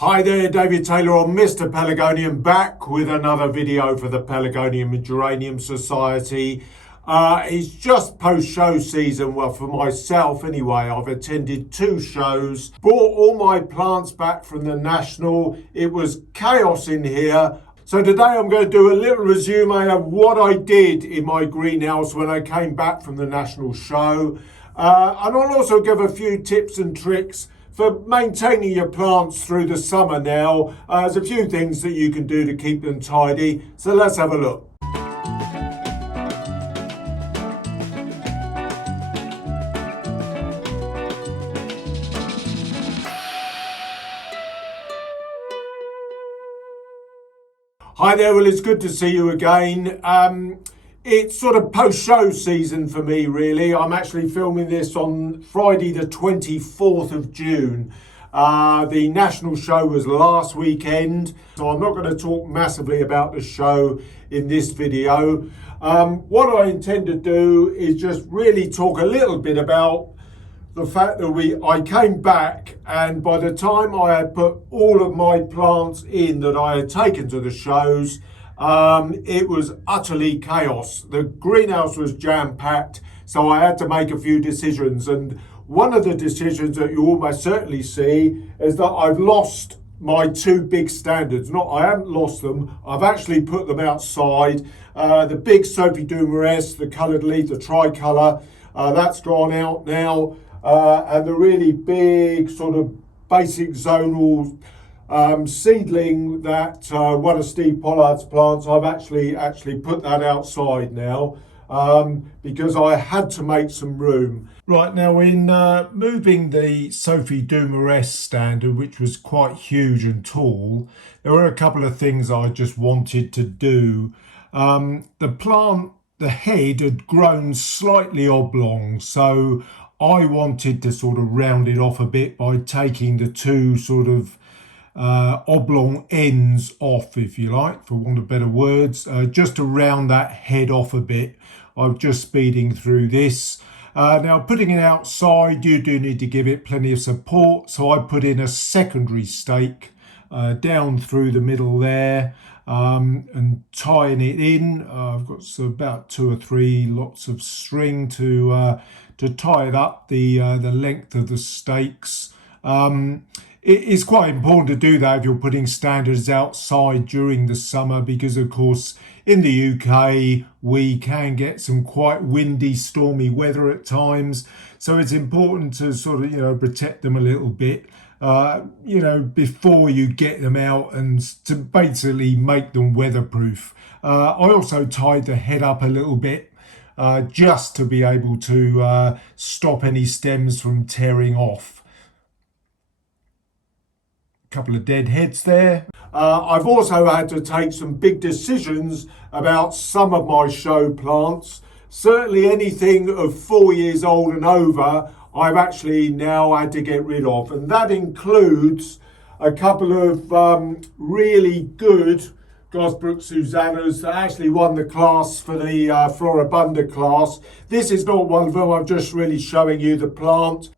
Hi there, David Taylor on Mr Pelargonium, back with another video for the Pelargonium and Geranium Society. It's just post-show season, well, for myself anyway. I've attended 2 shows, brought all my plants back from the National. It was chaos in here. So today I'm going to do a little resume of what I did in my greenhouse when I came back from the National show. And I'll also give a few tips and tricks for maintaining your plants through the summer now. There's a few things that you can do to keep them tidy. So let's have a look. Hi there, well, it's good to see you again. It's sort of post-show season for me, really. I'm actually filming this on Friday the 24th of June. The national show was last weekend, so I'm not going to talk massively about the show in this video. What I intend to do is just really talk a little bit about the fact that I came back, and by the time I had put all of my plants in that I had taken to the shows, it was utterly chaos. The greenhouse was jam-packed, so I had to make a few decisions. And one of the decisions that you almost certainly see is that I've lost my 2 big standards. I haven't lost them, I've actually put them outside. The big Sophie Dumares, the coloured leaf, the tricolour, that's gone out now. And the really big sort of basic zonal seedling that one of Steve Pollard's plants, I've actually put that outside now because I had to make some room. Right, now in moving the Sophie Dumares standard, which was quite huge and tall, there were a couple of things I just wanted to do. The plant, the head had grown slightly oblong, so I wanted to sort of round it off a bit by taking the 2 sort of oblong ends off, if you like, for want of better words, just to round that head off a bit. I'm just speeding through this. Now, putting it outside, you do need to give it plenty of support, so I put in a secondary stake down through the middle there, and tying it in. I've got about 2 or 3 lots of string to tie it up the length of the stakes. It's quite important to do that if you're putting standards outside during the summer, because of course in the UK we can get some quite windy, stormy weather at times, so it's important to sort of protect them a little bit before you get them out, and to basically make them weatherproof. I also tied the head up a little bit just to be able to stop any stems from tearing off. Couple of dead heads there. I've also had to take some big decisions about some of my show plants. Certainly anything of 4 years old and over, I've actually now had to get rid of. And that includes a couple of really good Gosbrook Susannas that actually won the class for the Floribunda class. This is not one of them, I'm just really showing you the plant.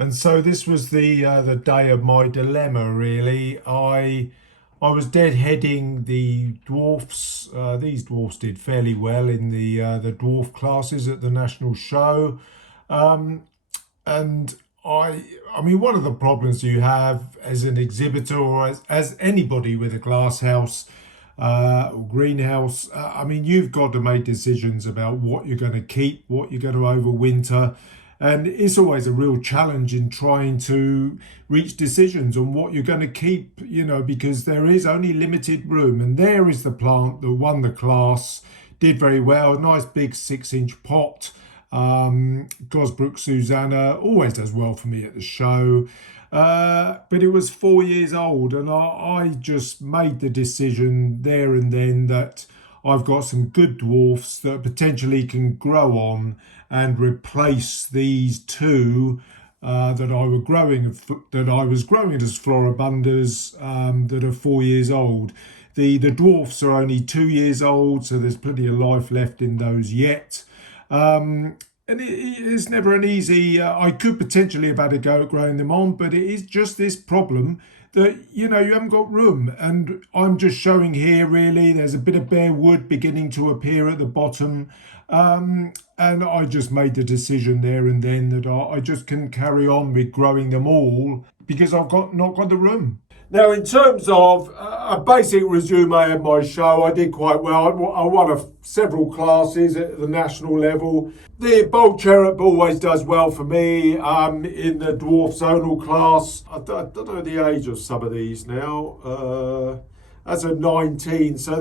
And so this was the day of my dilemma, really. I was deadheading the dwarfs. These dwarfs did fairly well in the dwarf classes at the national show, and I mean, one of the problems you have as an exhibitor, or as anybody with a glass house or greenhouse, I mean, you've got to make decisions about what you're going to keep, what you're going to overwinter. And it's always a real challenge in trying to reach decisions on what you're going to keep, because there is only limited room. And there is the plant that won the class, did very well, nice big 6-inch pot. Gosbrook Susanna always does well for me at the show. But it was 4 years old, and I just made the decision there and then that I've got some good dwarfs that potentially can grow on and replace these 2 that I was growing as Floribundas that are 4 years old. The dwarfs are only 2 years old, so there's plenty of life left in those yet. And it's never an easy. I could potentially have had a go at growing them on, but it is just this problem that, you haven't got room. And I'm just showing here, really, there's a bit of bare wood beginning to appear at the bottom. And I just made the decision there and then that I just can carry on with growing them all because I've not got the room. Now, in terms of a basic resume of my show, I did quite well. I won several classes at the national level. The bold cherub always does well for me in the dwarf zonal class. I don't know the age of some of these now. As a 19, so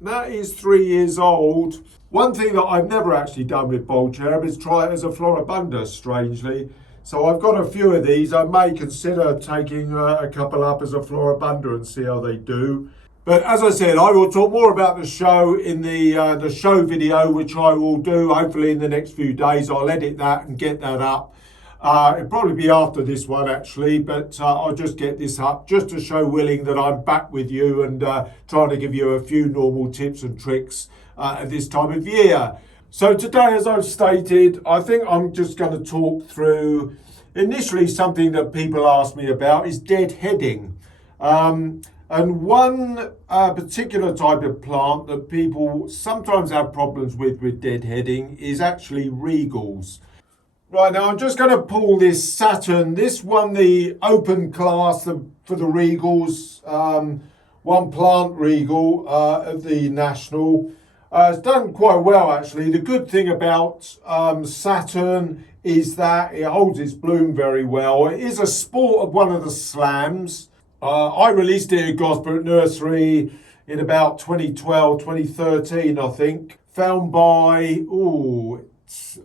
that is 3 years old. One thing that I've never actually done with bold cherub is try it as a floribunda, strangely. So I've got a few of these. I may consider taking a couple up as a floribunda and see how they do. But as I said, I will talk more about the show in the show video, which I will do hopefully in the next few days. I'll edit that and get that up. It'll probably be after this one actually, but I'll just get this up just to show Willing that I'm back with you and trying to give you a few normal tips and tricks at this time of year. So today, as I've stated, I think I'm just going to talk through initially something that people ask me about is deadheading. And one particular type of plant that people sometimes have problems with deadheading is actually regals. Right, now I'm just going to pull this Saturn. This won the open class for the regals, one plant regal at the national. It's done quite well actually. The good thing about Saturn is that it holds its bloom very well. It is a sport of one of the slams. I released it at Gosbert Nursery in about 2012, 2013 I think. Found by,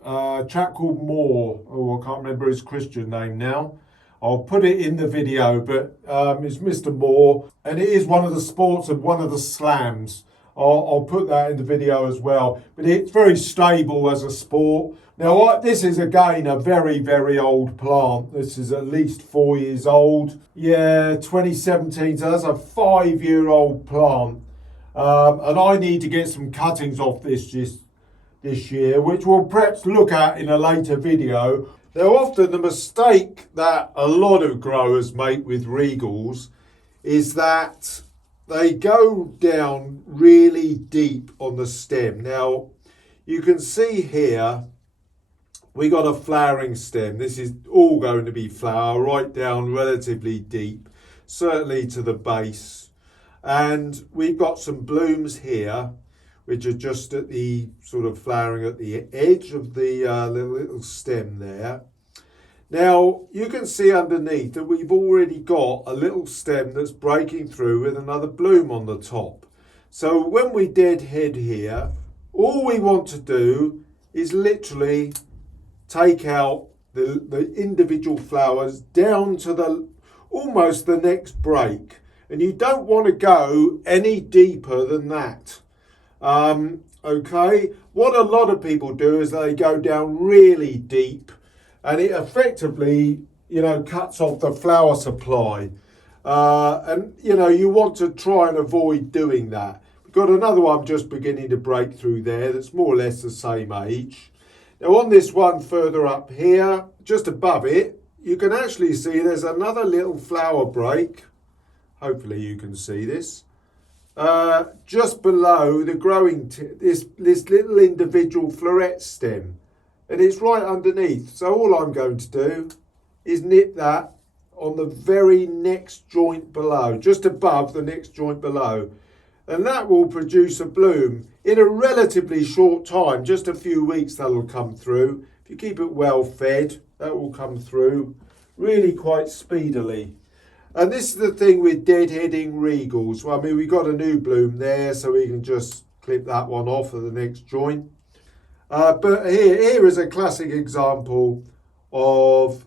a chap called Moore. I can't remember his Christian name now. I'll put it in the video, but it's Mr. Moore. And it is one of the sports of one of the slams. I'll put that in the video as well. But it's very stable as a sport. Now, this is, again, a very, very old plant. This is at least 4 years old. Yeah, 2017, so that's a 5-year-old plant. And I need to get some cuttings off this year, which we'll perhaps look at in a later video. Now, often the mistake that a lot of growers make with regals is that they go down really deep on the stem. Now, you can see here, we got a flowering stem. This is all going to be flower right down relatively deep, certainly to the base. And we've got some blooms here, which are just at the sort of flowering at the edge of the little stem there. Now, you can see underneath that we've already got a little stem that's breaking through with another bloom on the top. So when we deadhead here, all we want to do is literally take out the individual flowers down to almost the next break. And you don't want to go any deeper than that. Okay, what a lot of people do is they go down really deep and it effectively, cuts off the flower supply. And, you want to try and avoid doing that. We've got another one just beginning to break through there that's more or less the same age. Now on this one further up here, just above it, you can actually see there's another little flower break. Hopefully you can see this. Just below the growing, this little individual floret stem. And it's right underneath. So all I'm going to do is nip that on the very next joint below, just above the next joint below. And that will produce a bloom in a relatively short time, just a few weeks that'll come through. If you keep it well fed, that will come through really quite speedily. And this is the thing with deadheading regals. Well, I mean, we got a new bloom there, so we can just clip that one off at the next joint. But here is a classic example of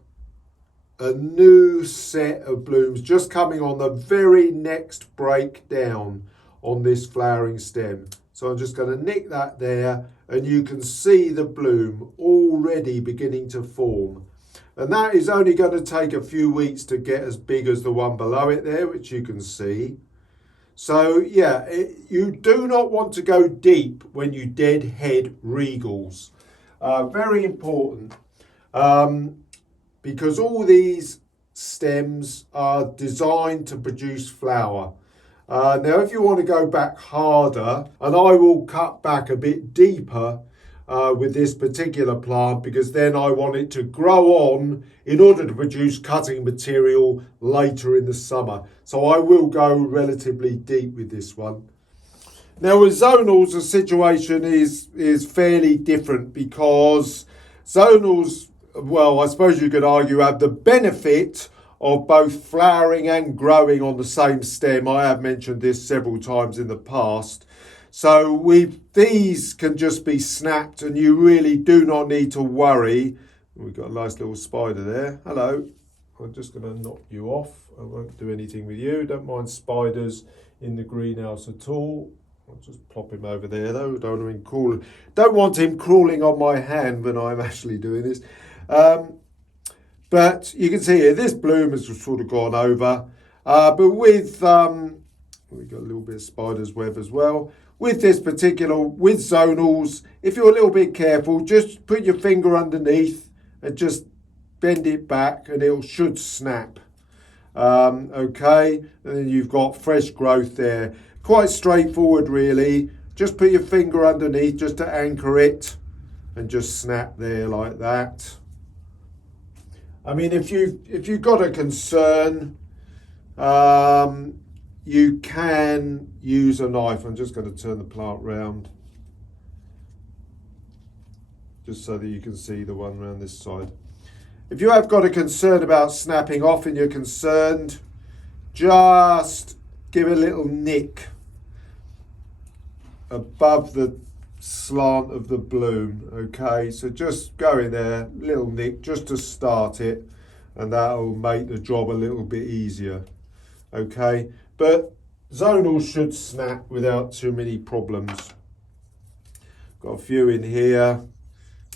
a new set of blooms just coming on the very next break down on this flowering stem. So I'm just going to nick that there, and you can see the bloom already beginning to form. And that is only going to take a few weeks to get as big as the one below it there, which you can see. So yeah, you do not want to go deep when you deadhead regals. Very important, because all these stems are designed to produce flower. Now, if you want to go back harder, and I will cut back a bit deeper with this particular plant, because then I want it to grow on in order to produce cutting material later in the summer. So I will go relatively deep with this one. Now with zonals, the situation is fairly different, because zonals, well, I suppose you could argue, have the benefit of both flowering and growing on the same stem. I have mentioned this several times in the past. So these can just be snapped, and you really do not need to worry. We've got a nice little spider there. Hello. I'm just going to knock you off. I won't do anything with you. Don't mind spiders in the greenhouse at all. I'll just plop him over there though. Don't want him crawling on my hand when I'm actually doing this. But you can see here, this bloom has sort of gone over. But with, we've got a little bit of spider's web as well. With zonals, if you're a little bit careful, just put your finger underneath and just bend it back and it should snap. Okay, and then you've got fresh growth there. Quite straightforward really. Just put your finger underneath just to anchor it and just snap there like that. I mean, if you've got a concern, you can use a knife. I'm just going to turn the plant round just so that you can see the one around this side. If you have got a concern about snapping off and you're concerned, just give a little nick above the slant of the bloom. Okay, so just go in there, little nick just to start it, and that'll make the job a little bit easier. Okay, but zonals should snap without too many problems. Got a few in here.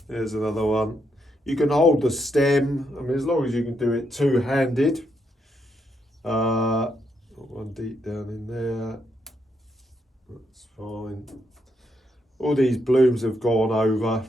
There's another one. You can hold the stem, I mean, as long as you can do it two-handed. Got one deep down in there. That's fine. All these blooms have gone over.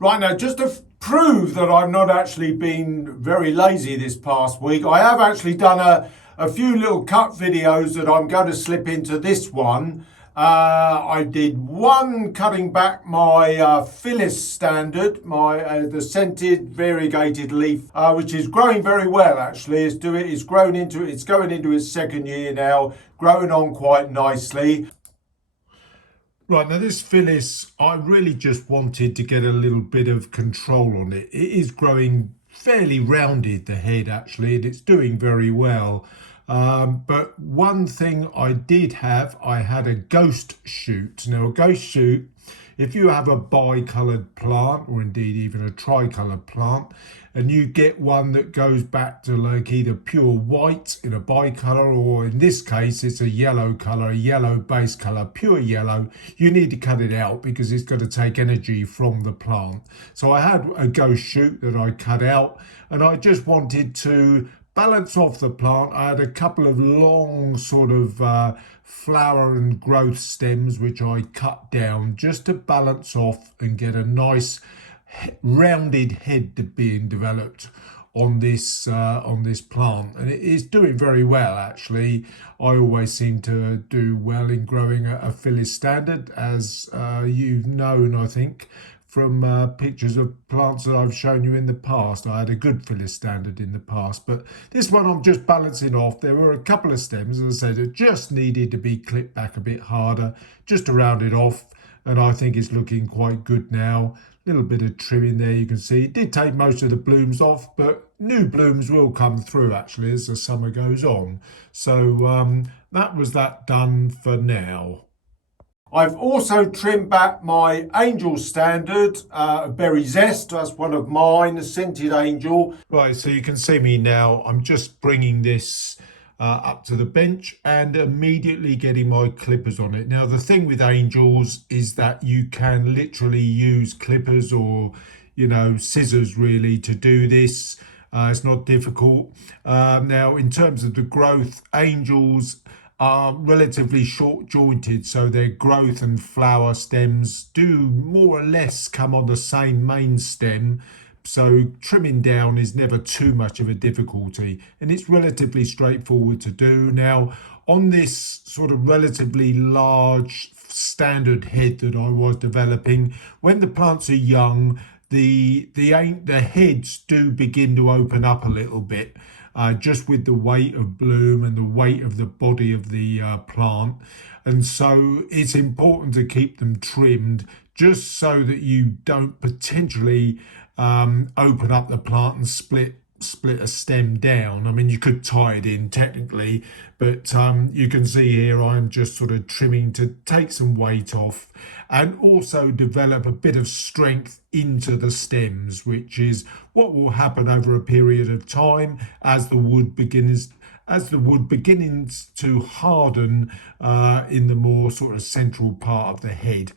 Right, now just to prove that I've not actually been very lazy this past week, I have actually done a few little cut videos that I'm going to slip into this one. I did one cutting back my phyllis standard, the scented variegated leaf, which is growing very well actually. It's going into its second year now, growing on quite nicely. Right, now this phyllis, I really just wanted to get a little bit of control on it. It is growing fairly rounded, the head actually, and it's doing very well. But one thing I had a ghost shoot. Now a ghost shoot, if you have a bicoloured plant, or indeed even a tricoloured plant, and you get one that goes back to like either pure white in a bicolour, or in this case it's a yellow colour, a yellow base colour, pure yellow, you need to cut it out because it's got to take energy from the plant. So I had a ghost shoot that I cut out, and I just wanted to balance off the plant. I had a couple of long sort of flower and growth stems which I cut down just to balance off and get a nice rounded head being developed on this plant, and it is doing very well actually. I always seem to do well in growing a phyllis standard, as you've known, I think, from pictures of plants that I've shown you in the past. I had a good phyllis standard in the past, but this one I'm just balancing off. There were a couple of stems, as I said, that just needed to be clipped back a bit harder just to round it off, and I think it's looking quite good now. Little bit of trim in there, you can see. It did take most of the blooms off, but new blooms will come through actually as the summer goes on. So that was that done for now. I've also trimmed back my Angel Standard, Berry Zest. That's one of mine, a scented angel. Right, so you can see me now. I'm just bringing this up to the bench and immediately getting my clippers on it. Now, the thing with angels is that you can literally use clippers or, scissors really to do this. It's not difficult. Now, in terms of the growth, angels are relatively short jointed, so their growth and flower stems do more or less come on the same main stem, So trimming down is never too much of a difficulty, and it's relatively straightforward to do. Now, on this sort of relatively large standard head that I was developing, when the plants are young, the heads do begin to open up a little bit, just with the weight of bloom and the weight of the body of the plant. And so it's important to keep them trimmed, just so that you don't potentially open up the plant and split a stem down. I mean, you could tie it in technically, but you can see here I'm just sort of trimming to take some weight off and also develop a bit of strength into the stems, which is what will happen over a period of time as the wood begins to harden in the more sort of central part of the head.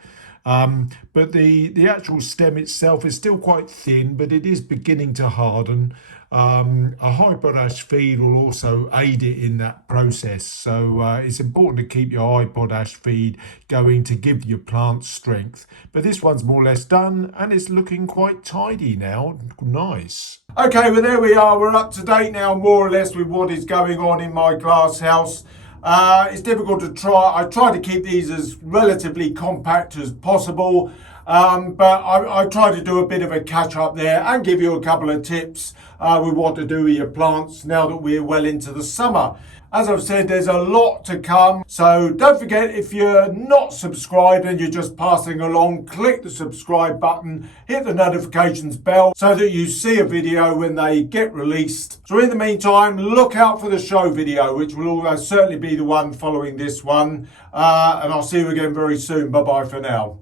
But the actual stem itself is still quite thin, but it is beginning to harden. A high potash feed will also aid it in that process. So it's important to keep your high potash feed going to give your plant strength. But this one's more or less done, and it's looking quite tidy now. Nice. Okay, well there we are. We're up to date now, more or less, with what is going on in my glass house. It's difficult to try. I try to keep these as relatively compact as possible, but I try to do a bit of a catch up there and give you a couple of tips with what to do with your plants now that we're well into the summer. As I've said, there's a lot to come, so don't forget, if you're not subscribed and you're just passing along, click the subscribe button, hit the notifications bell so that you see a video when they get released. So in the meantime, look out for the show video, which will almost certainly be the one following this one, and I'll see you again very soon. Bye bye for now.